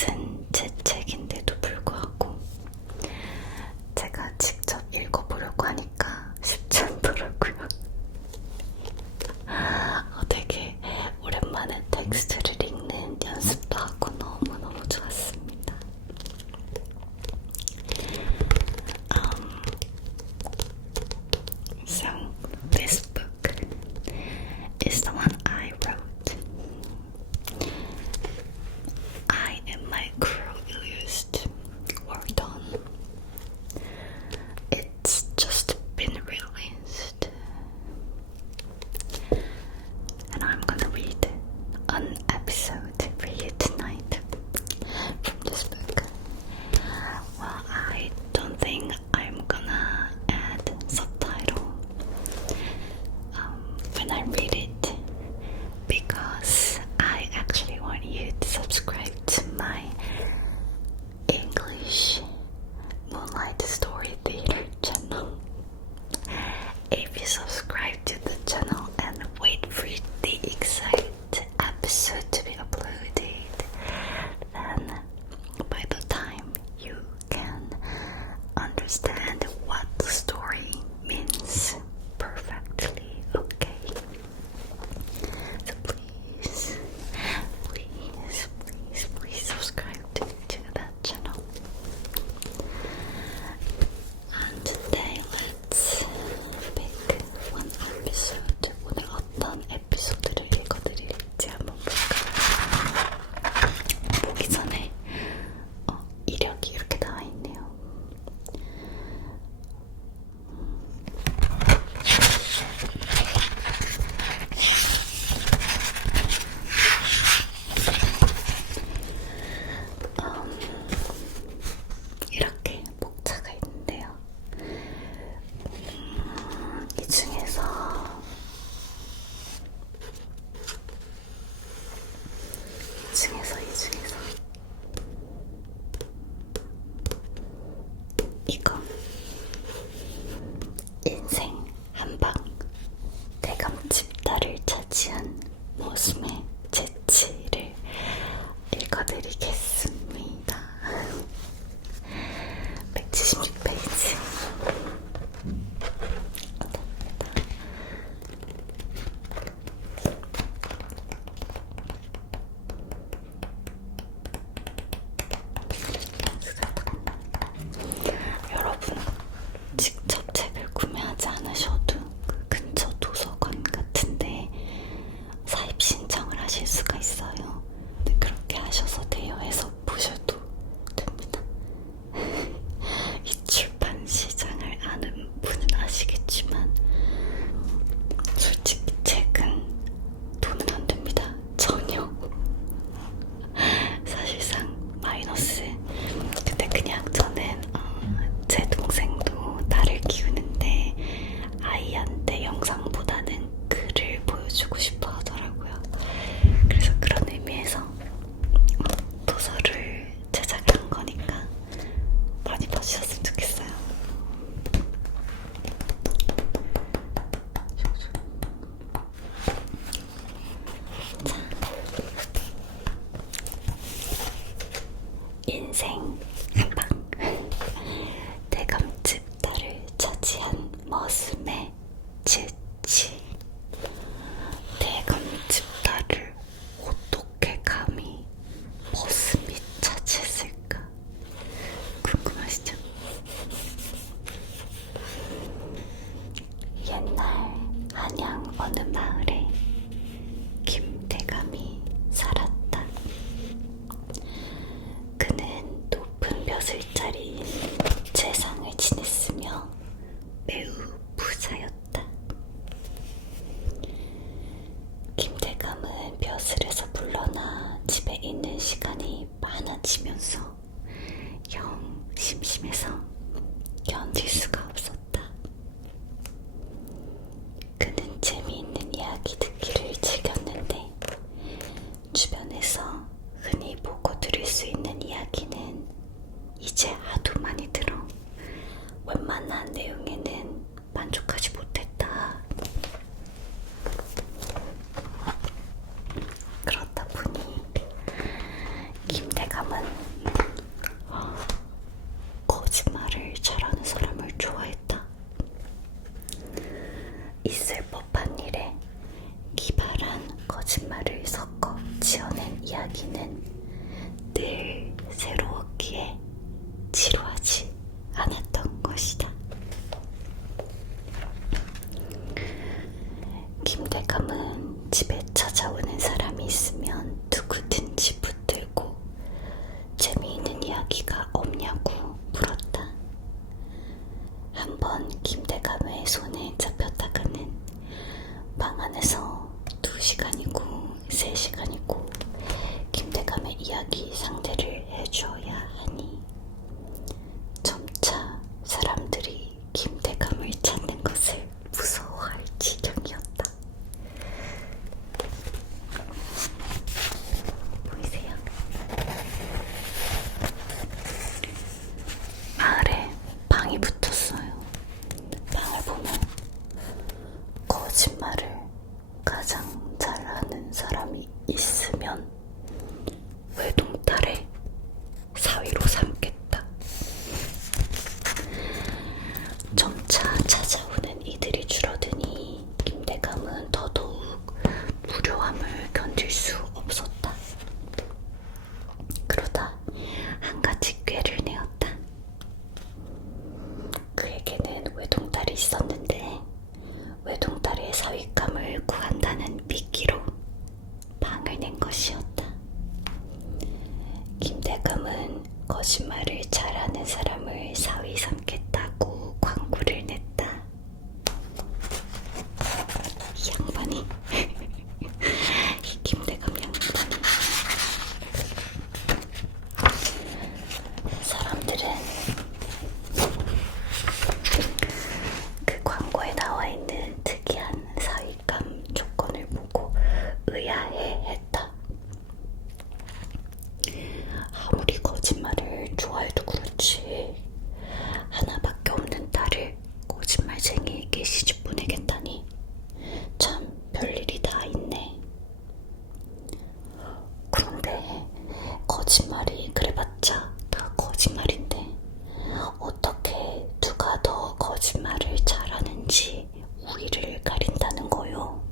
쓴 제 책인데도 불구하고 제가 직접 읽어보려고 하니까 쉽지 않더라고요. 되게 오랜만에 텍스트를 읽는 연습도 하고 너무너무 좋았습니다. So this book is the one I wrote. I and my crew used worked on. It's just been released, and I'm gonna read an episode for you tonight from this book. Well, I don't think I'm gonna add subtitle when I read it, because I actually want you to subscribe to my English Moonlight Story Theater channel. If you subscribe to the channel and wait for the exact episode to be uploaded, then by the time you can understand what the story means perfectly, okay? So please subscribe to that channel. And today let's pick one episode. 오늘 어떤 에피소드를 읽어드릴지 한번 볼까요? 보기 전에 이력이 이렇게 나와있네요. 이렇게 목차가 있는데요. 이 중에서 이거 인생 한방 대감집 딸을 차지한 모습의 재치를 읽어드리겠습니다. 176페이지. 여러분, 직접 책을 구매하지 않으셔도 그 근처 도서관 같은데 사입 신청을 하실 수가 있어요. 근데 그렇게 하셔서 대여해서 보셔도 됩니다. 이 출판 시장을 아는 분은 아시겠지만 솔직히 책은 돈은 안 됩니다. 전혀. 사실상 마이너스. 근데 그냥 저는 제 동생도 딸을 키우는데 아이한테 영상보다는 글을 보여주고 싶어 하더라고요. 그래서 그런 의미에서 도서를 제작을 한 거니까 많이 봐주셨으면 좋겠어요. 자, 인생 한방 대감집 딸을 차지한 머슴의 재치. 대감집 딸을 어떻게 감히 머슴이 차지했을까 궁금하시죠? 옛날 한양 어느 마을에 김대감이 살았다. 그는 높은 벼슬자리인 재상을 지냈으며 매우 부자였다. 김대감은 벼슬에서 물러나 집에 있는 시간이 많아지면서 영 심심해서 견딜 수가 없었다. 그는 재미있는 이야기 듣기를 즐겼는데 주변에서 흔히 보고 들을 수 있는 이야기는 이제 하도 많이 들어 웬만한 내용에는 만족하지 못했다. 그렇다 보니 김대감은 있을 법한 일에 기발한 거짓말을 섞어 지어낸 이야기는 늘 새로웠기에 지루하지 않았던 것이다. 김대감은 집에 찾아오는 사람이 있으면 누구든지 붙들고 재미있는 이야기가 없냐고 물었다. 한번 김대감의 손에 잡혔다가는 방 안에서 2시간이고 3시간이고 김대감의 이야기 상대를 해주어야 하니 점차 사람들이 김대감을 찾는 것을 무서워할 지경이었다. 보이세요? 마을에 방이 붙었어요. 방을 보면 거짓말을 가장 잘하는 사람이 있으면 외동딸의 사위로 삼겠다. 점차 찾아오는 이들이 줄어드니 김대감은 더더욱 무료함을 견딜 수 없었다. 그러다 한 가지 꾀를 내었다. 그에게는 외동딸이 있었는데 외동딸의 사윗감을 구한다는 미끼로 방을 낸 것이었다. 김대감은 거짓말을 잘하는 사람을 사위 삼겠다고 광고를 냈다. 이 양반이 이 김대감 양반이. 사람들은 그 광고에 나와 있는 특이한 사윗감 조건을 보고 의아해했다. 아무리 거짓말을 좋아해도 그렇지 하나밖에 없는 딸을 거짓말쟁이에게 시집 보내겠다니 참 별일이 다 있네. 그런데 거짓말이 그래봤자 다 거짓말인데 어떻게 누가 더 거짓말을 잘하는지 우위를 가린다는 거요.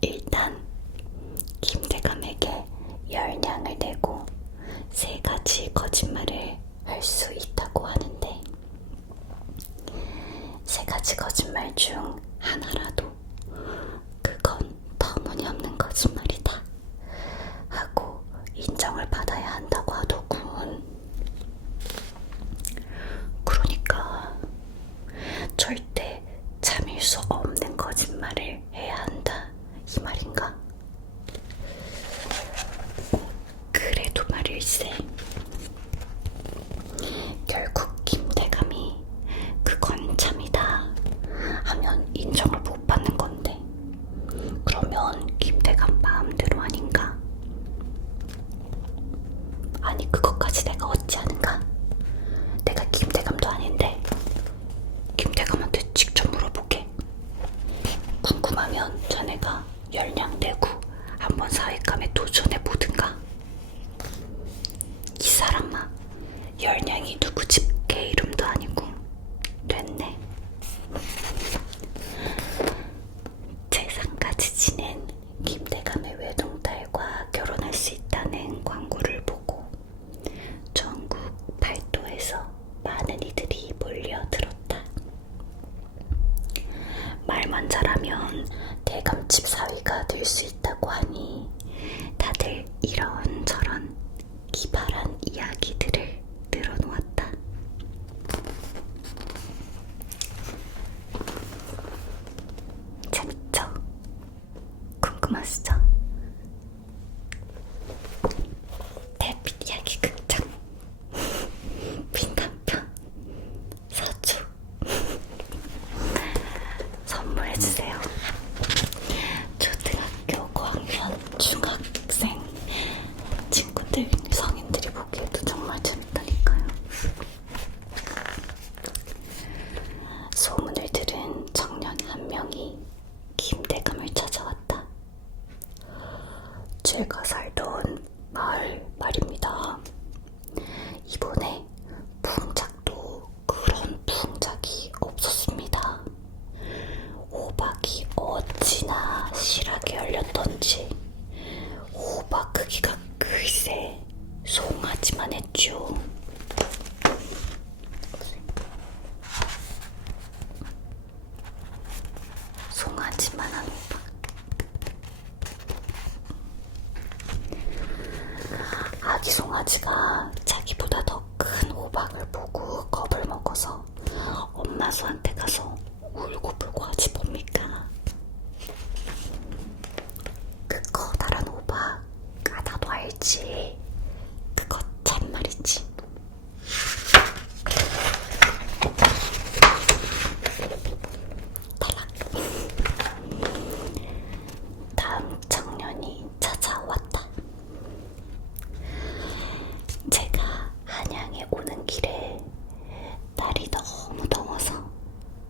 일단 김대감에게 10냥을 내고 3가지 거짓말을 할 수 있다고 하는데 3가지 거짓말 중 하나라도 그건 터무니없는 거짓말이다 하고 인정을 받아야 한다고 하더군. 그러니까 절대 참을 수 없는 거짓말을 해야 한다 이 말인가? 그래도 말일세 결국 김대감이 그건 참이다 하면 인정을 못 받는 건데 그러면 김대감 마음대로 아닌가? 아니 그것까지 내가 어찌 아는가? 내가 김대감도 아닌데 김대감한테 직접 물어보게. 궁금하면 자네가 10냥 내고 한번 사윗감에 도전해보든가. 이 사람아 10냥이 누구 집 개 이름도 아니고 됐네. 제3까지 지낸 김대감의 외동딸과 결혼할 수 있다는 광고를 보고 전국 팔도에서 많은 이들이 몰려들었다. 말만 잘하면 대감집 사위가 될 수 있다고 하니 다들 이런저런 기발한 이야기들을 늘어놓았다. 재밌죠? 궁금하시죠? 달빛 이야기 극장 빈간편 사주 선물해주세요. 초등학교 고학년 중학생 친구들 성인들이 보기에도 정말 재밌다니까요. 소문을 들은 청년 한 명이 김대감을 찾아왔다. 제가 살던 마을 말입니다. 이번에 부흥작도 그런 부흥작이 없었습니다. 송아지만 했죠. 송아지만한 호박. 아기 송아지가 자기보다 더 큰 호박을 보고 겁을 먹어서 엄마 소한테 가서 울고불고 하지 뭡니까? 그 커다란 호박, 나도 알지. 그거 참말이지. 탈락. 다음 작년이 찾아왔다. 제가 한양에 오는 길에 날이 너무 더워서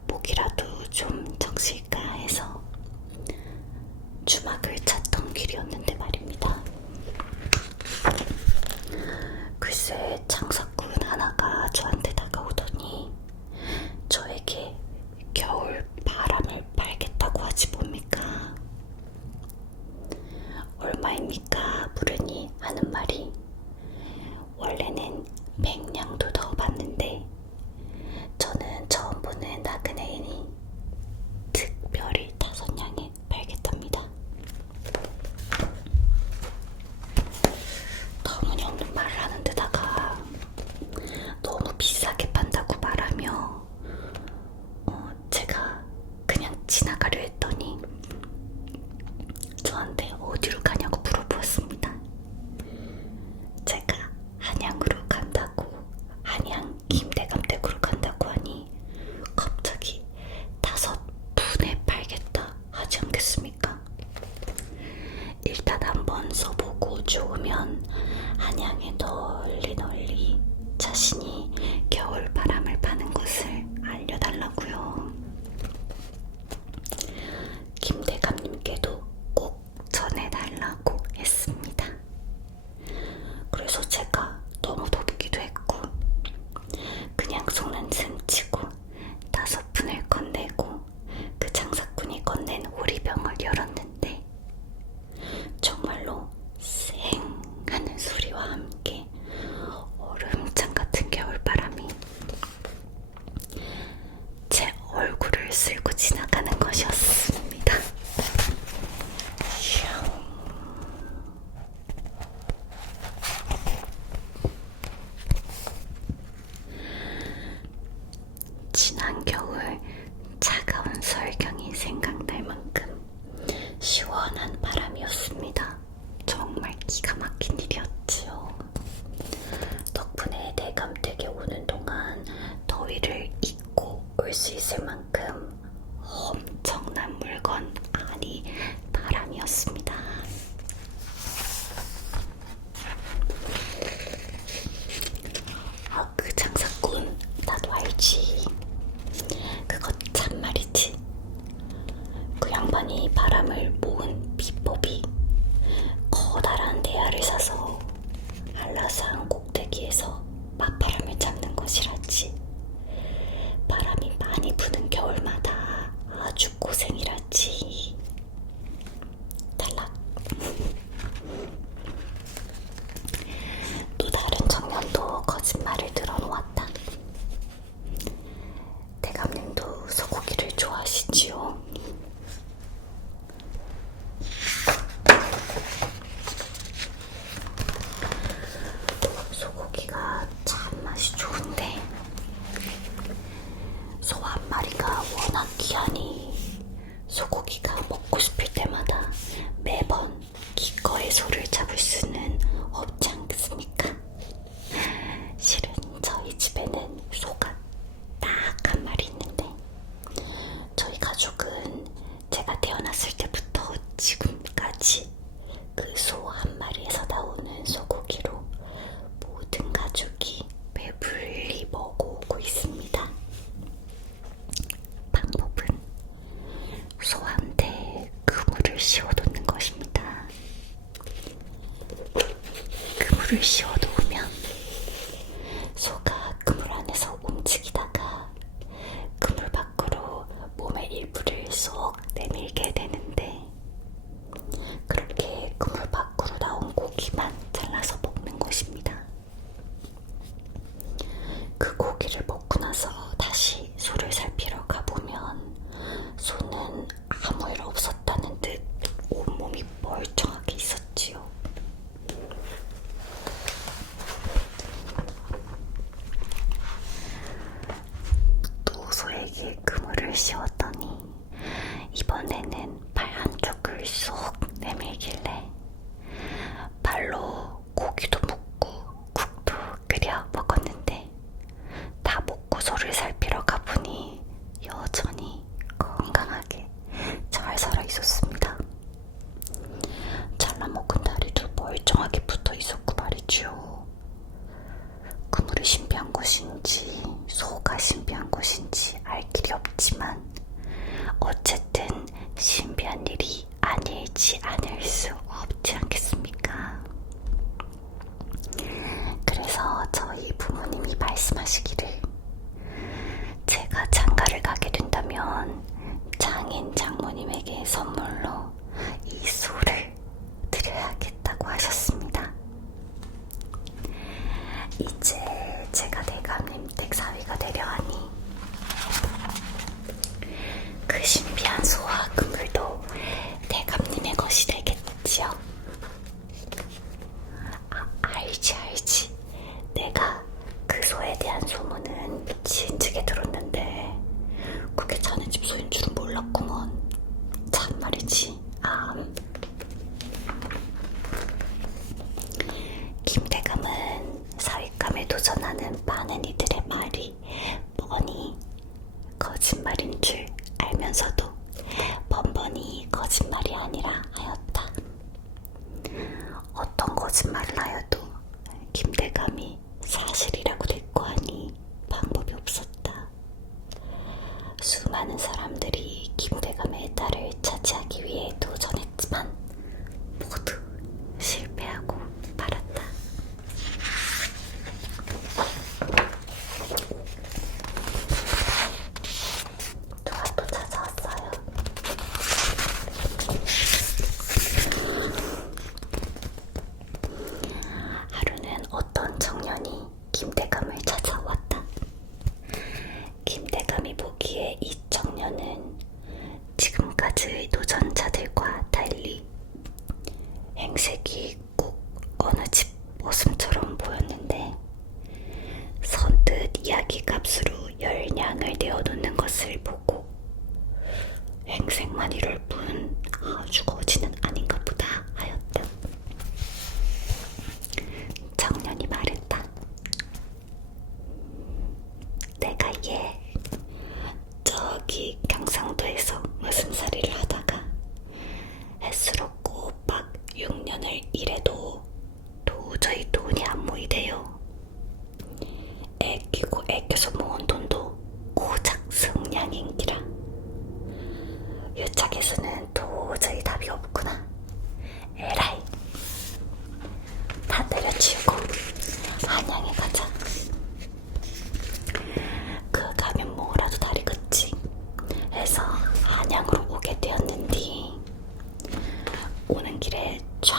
목이라도 좀 적실까 해서 주막을 찾던 길이었는데 말입니다. 글쎄 장사꾼 하나가 저한테 다가오더니 저에게 겨울 바람을 팔겠다고 하지 뭡니까? 얼마입니까? 물으니 하는 말이 원래는 100냥도 더 받는데 저는 처음 보는 나그네이니 특별히 5냥에 팔겠답니다. 터무니없는 말을 하는 데다가 너무 비싸게 판다고 말하며 제가 그냥 지나가려 했더니 저한테 어디로 가냐고 물어보았습니다. 제가 한양으로 간다고, 한양 김대감댁으로 간다고 하니 갑자기 5푼에 팔겠다 하지 않겠습니까? 일단 한번 써보고 좋으면 한양에 널리 자신이 겨울 바람을 파는 것을 알려달라고요. 김대감님께도 꼭 전해달라고 했습니다. 그래서 제가 너무 덥기도 했고 그냥 손은 슴치고 5푼을 건네고 그 장사꾼이 건넨 오리병을 열었는데 정말로 쌩 하는 소리와 함께 얼음장 같은 겨울바람이 제 얼굴을 쓸고 지나가는 것이었습니다. 지난 겨울 차가운 설경이 생각날 만큼 시원한 바람이었습니다. 정말 기가 막힌 일이었지요. 덕분에 대감댁에 오는 동안 더위를 잊고 올 수 있을 만큼 엄청난 물건, 아니 바람이었습니다. 그 장사꾼 나도 알지. 그거 참말이지. 그 양반이 바람을 모은 비법이 커다란 대야를 사서 한라산 꼭대기에서 맞바람을 잡는 것이라지. 바람이 많이 부는 겨울마다 아주 고생이라지. 탈락. 또 다른 청년도 거짓말을 들어놓았다. 대감님도 소고기를 좋아하시지요? 소고기가 참 맛이 좋은데 소 한 마리가 워낙 귀하니 소고기가 먹고 싶을 때마다 매번 기꺼이 소를 잡을 수는 없지 않겠습니까? 실은 저희 집에는 소가 딱 한 마리 있는데 저희 가족은 제가 태어났을 때부터 지금까지 그 소 한 마리에서 나오는 소고기로 모든 가족이 배불리 먹어오고 있습니다. 방법은 소한테 그물을 씌워놓는 것입니다. 그물을 씌워놓으면 소가 그물 안에서 움직이다가 그물 밖으로 몸의 일부를 쏙 내밀게 되는데 그렇게 그물 밖으로 나온 고기만 잘라서 먹는 것입니다. 고기를 먹고 나서 다시 소를 살피러 가보면 소는 아무 일 없었다는 듯 온몸이 멀쩡하게 있었지요. 또 소에게 그물을 씌웠더니 이번에는 발 한쪽을 쏙 내밀길래 발로 고기도 묻고 국도 끓여 먹었는데 다 먹고 소를 살피러 가보니 여전히 건강하게 잘 살아 있었습니다. 잘라먹은 다리도 멀쩡하게 붙어 있었고 말이죠. 그물이 신비한 것인지 소가 신비한 것인지 알 길이 없지만 어쨌든 신비한 일이 아니지 않을 수 없지 않겠습니까? 그래서 저희 부모님이 말씀하시기를 제가 장가를 가게 된다면 장인 장모님에게 선물로 이 소를 드려야겠다고 하셨습니다. 이제 제가 대감님 댁 사위가 되려 하니 그 신비한 소와 그물도 대감님의 것이 되겠지요. 알지. 내가 그 소에 대한 소문은 지인측에 들었는데 그게 자네 집 소인 줄은 몰랐구먼. 참 말이지. 김대감은 사윗감에 도전하는 많은 이들의 말이 뻔히 거짓말인 줄 알면서도 번번이 거짓말이 아니라 하였다. 어떤 거짓말을 하여도 김대감이 사실이라고 대꾸하니 방법이 없었다. 수많은 사람들이 김대감의 딸을 차지하기 위해 도전했지만 모두 실패하고 말았다. 누가 또 찾아왔어요. 하루는 어떤 청년이 김대감을 찾아왔다. 김대감이 보기에 이 청년은 지금까지의 도전자들과 달리 행색이 꼭 어느 집 모습처럼 보였는데 선뜻 이야기 값으로 10냥을 내어놓는 것을 보고 행색만 이럴 뿐 아주 거지는 아닌가 보다 하였다. 청년이 말했다. 내가 저기 경상도에서 머슴살이를 하다가 햇수로 꼬박 6년을 일해도 도저히 돈이 안 모이대요. 애껴서 모은 돈도 고작 승냥인기라. 유착에서는 도저히 답이 없구나. 에라이, 다 때려치우고 한양에 가자. 그 가면 뭐라도 다리겠지 해서 한양으로 오게 되었는디 오는 길에 쫙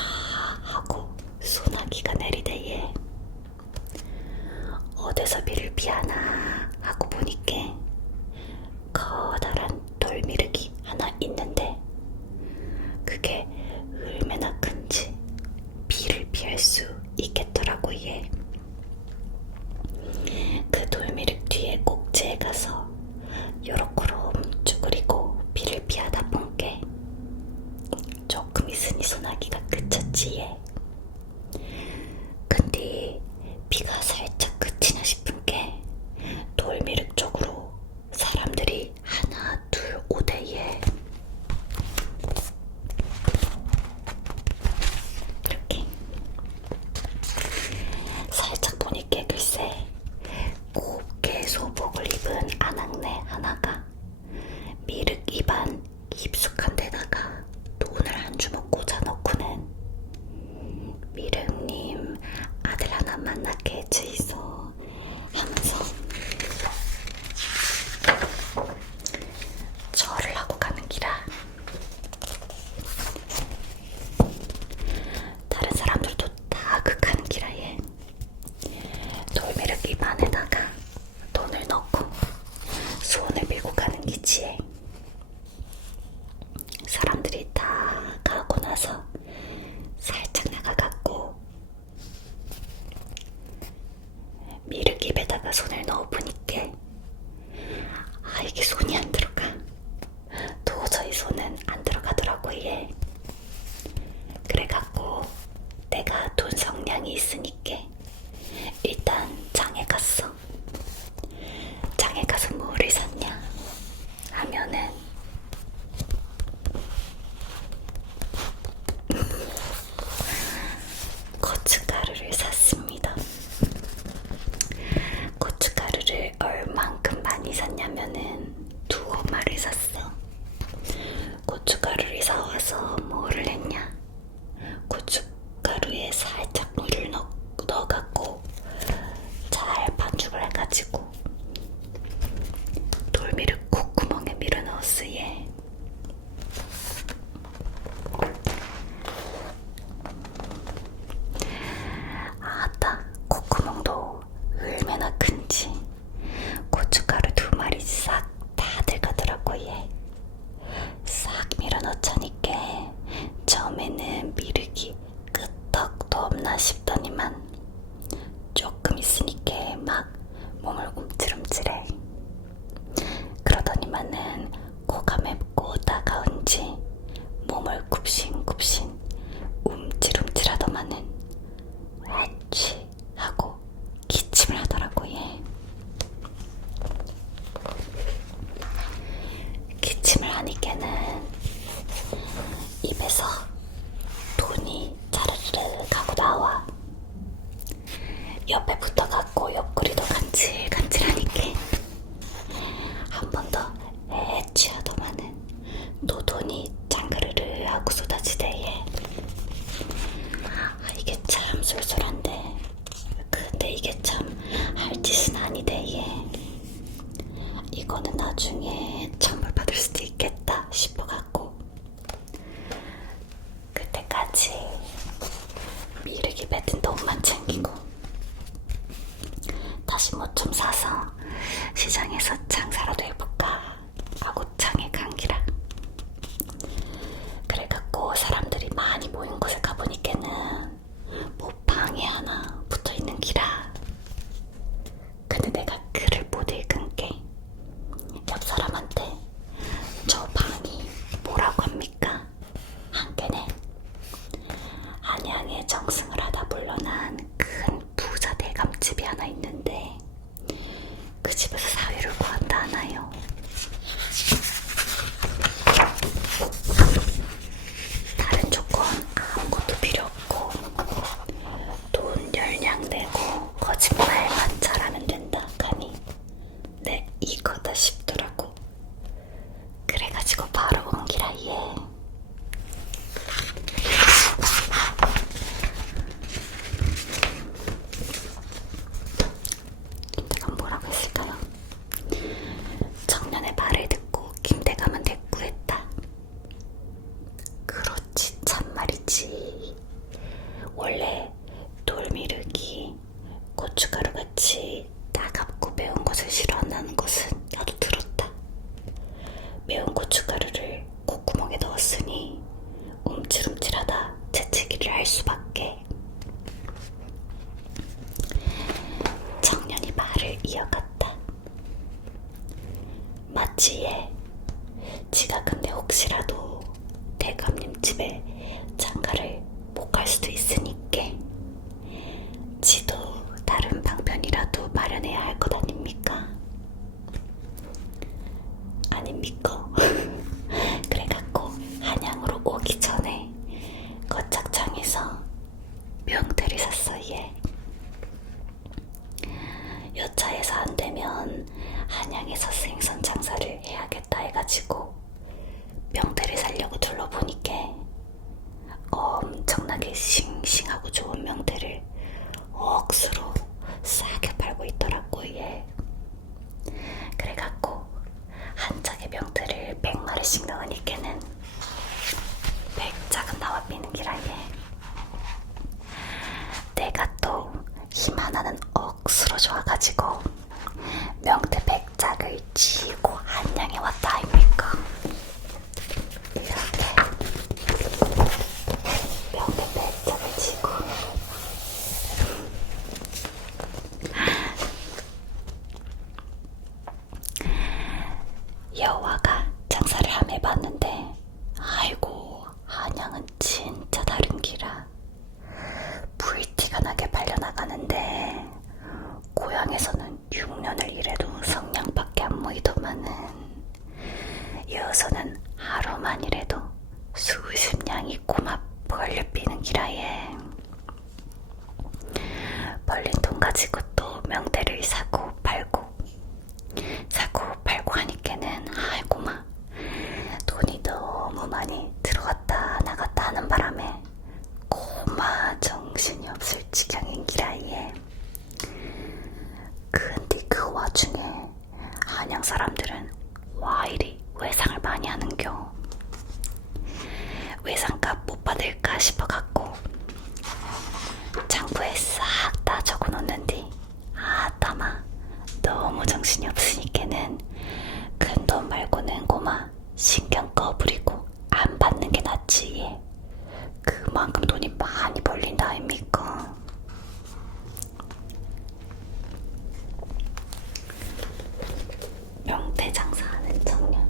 하고 소나기가 내리대에 어디서 비를 피하나 하고 보니까 커다란 돌미륵이 하나 있는데 그게 얼마나 큰지 비를 피할 수 있겠더라고. 그 돌미륵 뒤에 꼭지에 가서 요렇게럼 쭈그리고 비를 피하다 본게 조금 있으니 소나기가 그쳤지. 근데 비가 살짝 그치나 싶은 게 돌미륵 쪽으로 사람들이 하나 둘 오대에 이렇게 살짝 보니까 글쎄 곱게 소복을 입은 아낙네 하나가 미륵 입안 깊숙한 데다가 돈을 한 주먹 꽂아 넣고는 미륵님 아들 하나 만나게 해주이소 하면서 절을 하고 가는 기라. 다른 사람들도 다 극하는 기라에 돌미륵 입안에다가 돈 안에다가 손을 넣어보니까 이게 손이 안 들어가. 도저히 손은 안 들어가더라고 얘. 그래갖고 내가 돈 성량이 있으니까 일단 장에 갔어. 장에 가서 뭐를 샀냐 하면은 고춧가루를 샀습니다. 고춧가루를 얼만큼 많이 샀냐면은 2호마를 샀어. 고춧가루를 사와서 뭐를 했냐, 고춧가루에 살짝 물을 넣어갖고 잘 반죽을 해가지고 돌미를 콧구멍에 밀어 넣었어 얘. 아따, 콧구멍도 얼마나 큰지 고춧가루 2마리 싹 다 들어가더라고 얘. 싹 밀어 넣자니까 처음에는 미르기 끄떡도 없나 싶더니만 조금 있으니까 막 몸을 움찔움찔해. 그러더니만은 코가 맵고 따가운지 몸을 굽신굽신 움찔움찔하더만은 아치 하고 기침을 하더라고 얘. 기침을 하니까는 입에서 돈이 자르르 가고 나와. 옆에 붙어갖고 옆구리도 간질간질하니까 한 번 더 취하더만은 또 돈이 짱그르르 하고 쏟아지대 얘. 이게 참 쏠쏠한데 근데 이게 참 할 짓은 아니대 얘. 이거는 나중에 처벌받을 수도 있겠다 싶어갖고 그때까지 미르기 뱉은 돈만 챙기고 다시 뭐 좀 사서 시장에서 장사라도 해볼까 하고 장에 간 기라. 그래갖고 사람들이 많이 모인 곳에 가보니까는 뭐 방에 하나 붙어있는 기라. 근데 내가 글을 못 읽은 게 옆 사람한테 저 방이 뭐라고 합니까? 한께네 한양에 정승을 하다 물러난 큰 부자 대감집이 하나 있는데 그 집에서 사위를 구한다 하나요. 다른 조건 아무것도 필요 없고 돈 10냥 내고 거짓말만 잘하면 된다 하니 네 이거다 싶더라고. 그래가지고 바로 온 기라 얘. 김대감 뭐라고 했을까요? 청년의 말을 듣고 김대감은 대꾸했다. 그렇지 참말이지. 원래 돌미르기 고춧가루같이 따갑고 매운 것을 싫어한다는 것은 나도 들었다. 매운 고춧가루를 콧구멍에 넣었으니 움찔움찔하다 재채기를 할 수밖에. 청년이 말을 이어갔다. 맞지 얘. 지가 근데 혹시라도 대감님 집에 장가를 못 갈 수도 있으니까 지도 다른 방편이라도 마련해야 할 것 아닙니까? 아닙니까? 그래갖고 한양으로 오기 전에 거착장에서 명태를 샀어 얘. 여차해서 안 되면 한양에서 생선 장사를 해야겠다 해가지고 명태를 사려고 둘러보니까 엄청나게 싱싱하고 좋은 명태를 억수로 싸게 팔고 있더라고 얘. 그래갖고 한 짝의 명태를 100마리씩 넣으니까는 100짝은 나와 비는 기라 얘. 내가 또 힘 하나는 억수로 좋아가지고 명태 100짝을 쥐고 한양에 왔다 아닙니까? 이렇게 명태 100짝을 쥐고 여와가 장사를 함해 봤는데 아이고 한양은 진짜 다른 기라. 불티가 나게 팔려나가는데 고향에서는 6년을 일해도 성냥밖에 안 모이더만은 여서는 하루만 일해도 수십 냥이 고마 벌려 피는 기라에. 벌린 돈 가지고 또 명태를 사고 팔고 하니까는 아이고마 돈이 너무 많이 들어갔다 나갔다 하는 바람에 고마 정신이 없을 지경인 기라에. 근데 그 와중에 한양 사람들은 와 이리 외상을 많이 하는겨. 외상값 못 받을까 싶어갖고 장부에 싹 다 적어놓는디 아따마 너무 정신이 없으니까는 큰돈 말고는 고마 신경 꺼부리고 안 받는 게 낫지. 그만큼 돈이 많이 벌린다 아닙니까? 명태 장사하는 청년.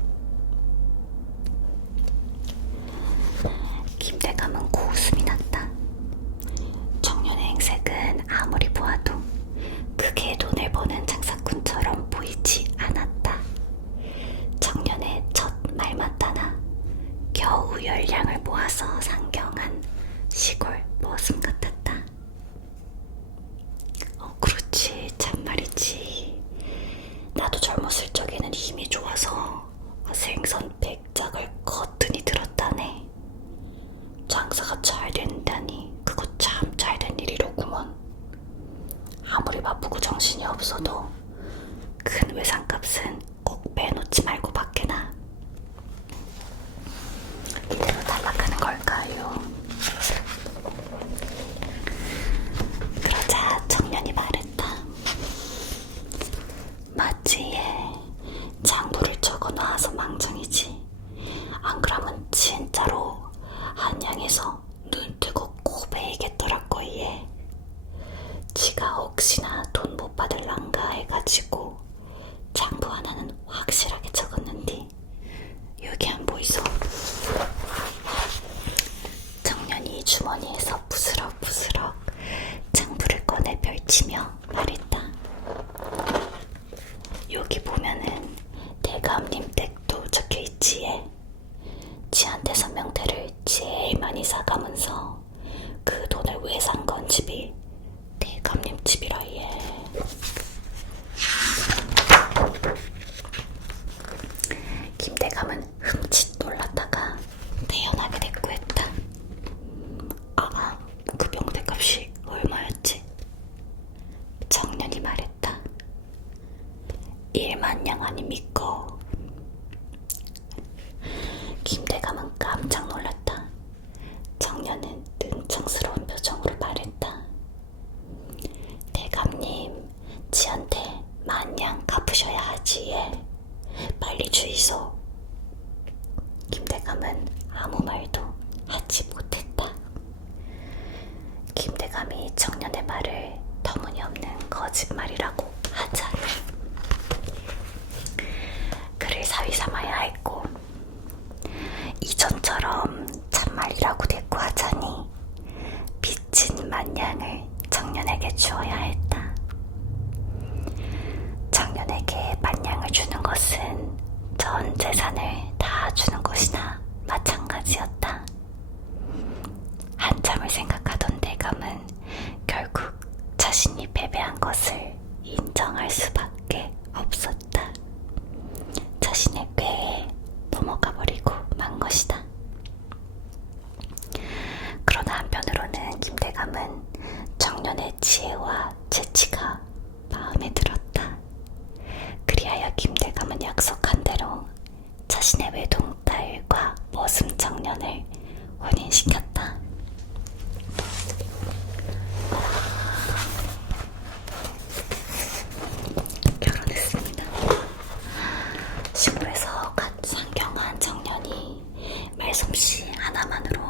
김대감은 고웃음이 났다. 청년의 행색은 아무리 보아도 크게 돈을 버는 장사꾼처럼 보이지 않았다. 청년의 첫 말맞다나 겨우 10량을 모아서 상경한 시골 머슴 같았다. 그렇지 참말이지. 나도 젊었을 적에는 힘이 좋아서 생선 100짝을 거뜬히 들었다네. 장사가 잘 된다니 그거 참 잘 된 일이로구먼. 아무리 바쁘고 정신이 없어도 큰 외상값은 꼭 빼놓지 말고 받게나. 이대로 탈락하는 걸까요? 그러자 청년이 말했다. 맞지 얘. 장부를 적어놔서 망정이지. 안 그러면 진짜로 한양에서 눈 뜨고 고베이겠더라고 얘. 지가 혹시나 돈 못 받을란가 해가지고 장부 하나는 확실하게 적었는디 여기 안 보이소? 청년이 주머니에서 부스럭부스럭 장부를 꺼내 펼치며 말했다. 여기 보면은 대감님 댁도 적혀있지 얘. 지한테서 명태를 제일 많이 사가면서 그 돈을 외상 건 집이 대감님 집이라 얘. 김대감은 흠칫 놀랐다가 태연하게 대꾸했다. 그 명태값이 얼마였지? 청년이 말했다. 1만냥 아닙니까? 김대감은 깜짝 놀랐다. 청년은 능청스러운 표정으로 말했다. 대감님, 지한테 만냥 갚으셔야 하지 예. 빨리 주이소. 김대감은 아무 말도 하지 못했다. 김대감이 청년의 말을 터무니없는 거짓말이라고 하자 그를 사위 삼아야 했고 이전처럼 참말이라고 대꾸하자니 빚진 만냥을 청년에게 주어야 했다. 청년에게 만냥을 주는 것은 전 재산을 다 주는 것이나 마찬가지였다. 한참을 생각하던 대감은 결국 자신이 패배한 것을 인정할 수밖에 없었다. 자신의 꾀에 넘어가 버리고 만 것이다. 그러나 한편으로는 김대감은 청년의 지혜와 재치가 마음에 들었다. 그리하여 김대감은 약속한 대로 자신의 외동딸과 머슴 청년을 혼인시켰다. 결혼했습니다. 시골에서 갓 상경한 청년이 말솜씨 하나만으로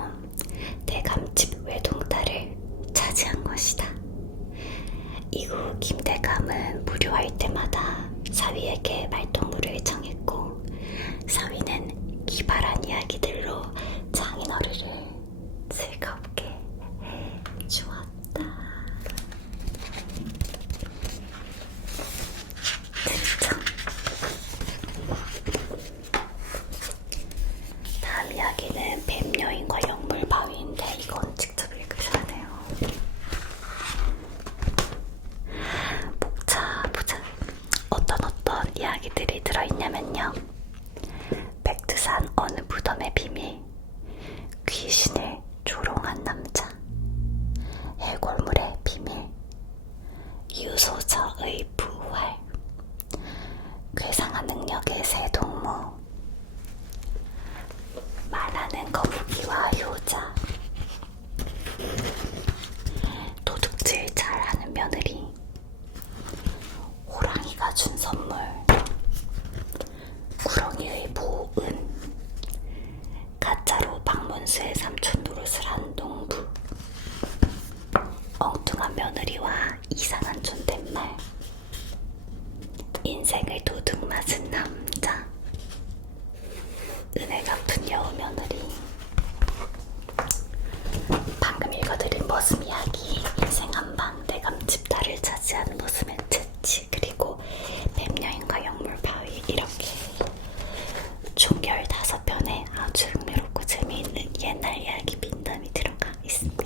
대감집 외동딸을 차지한 것이다. 이후 김대감은 무료할 때마다 사위에게 말동무를 청했고 사위는 기발한 이야기들로 장인어른을 즐겁게 해주었다. 진짜. 다음 이야기는 뱀여인과 영물바위인데 이건 직접 읽으셔야 돼요. 보자. 어떤 이야기들이 들어있냐면요. 백두산 어느 무덤의 비밀, 귀신을 조롱한 남자, 해골물의 비밀, 유소저의 부활, 괴상한 능력의 새 동무, 말하는 거북이와 효자, 도둑질 잘하는 며느리, 호랑이가 준 선물, 구렁이의 보은, 가짜로 박문수의 삼촌 노릇을 한 농부, 엉뚱한 며느리와 이상한 존댓말, 인생을 도둑 맞은 남자, 은혜 갚은 여우 며느리. 방금 읽어드린 모습 이야기, 인생 한방, 내감집 나를 차지하는 모습의 채취, 그리고 뱀여인과 영물바위, 이렇게 총 15편의 아주 흥미롭고 재미있는 옛날 이야기 민담이 들어가 있습니다.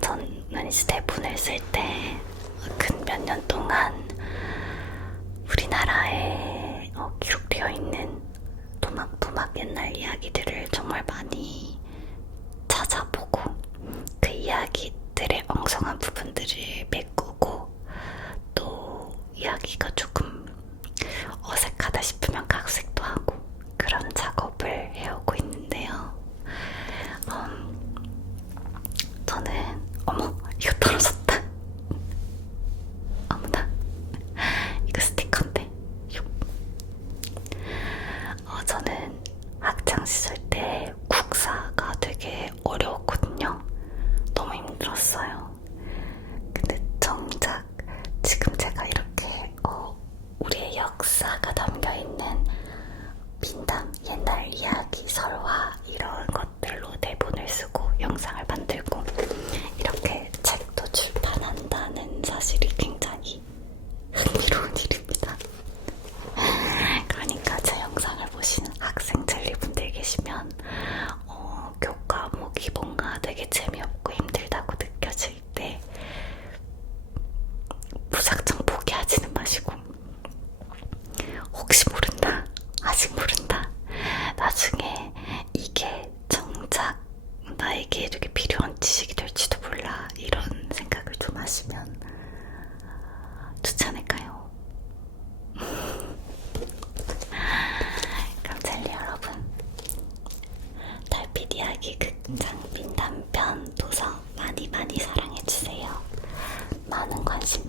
저는 이제 대본을 쓸 때 근 몇 년 동안 우리나라에 기록되어 있는 토막토막 옛날 이야기들을 정말 많이 찾아보고 그 이야기들의 엉성한 부분들을 메꾸고, 또 이야기가 조금 어색하다 싶으면 각색도 하고 그런 작업을 해오고 있는데요. 저는 이거 떨어졌다. 어머나, 이거 스티커인데. 저는 학창시절 때 국사가 되게 어려웠거든요. 너무 힘들었어요. 근데 정작 지금 제가 이렇게 우리의 역사가 담겨있는 민담, 옛날 이야기, 설화 이런 것들로 대본을 쓰고 영상을 만들고 이렇게 책도 출판한다는 사실이 굉장히 흥미로운 일입니다. 그러니까 제 영상을 보시는 학생 젤리분들 계시면 교과목이 뭔가 되게 재미없고 힘들다고 느껴질 때 무작정 포기하지는 마시고, 혹시 모른다, 아직 모른다, 나중에 이게 정작 나에게 이렇게 필요한 지식이 될지도 몰라, 이런 생각을 좀 하시면 좋지 않을까요? 그럼 젤리 여러분, 달빛 이야기 극장 민담편 도서 많이 사랑해주세요. 많은 관심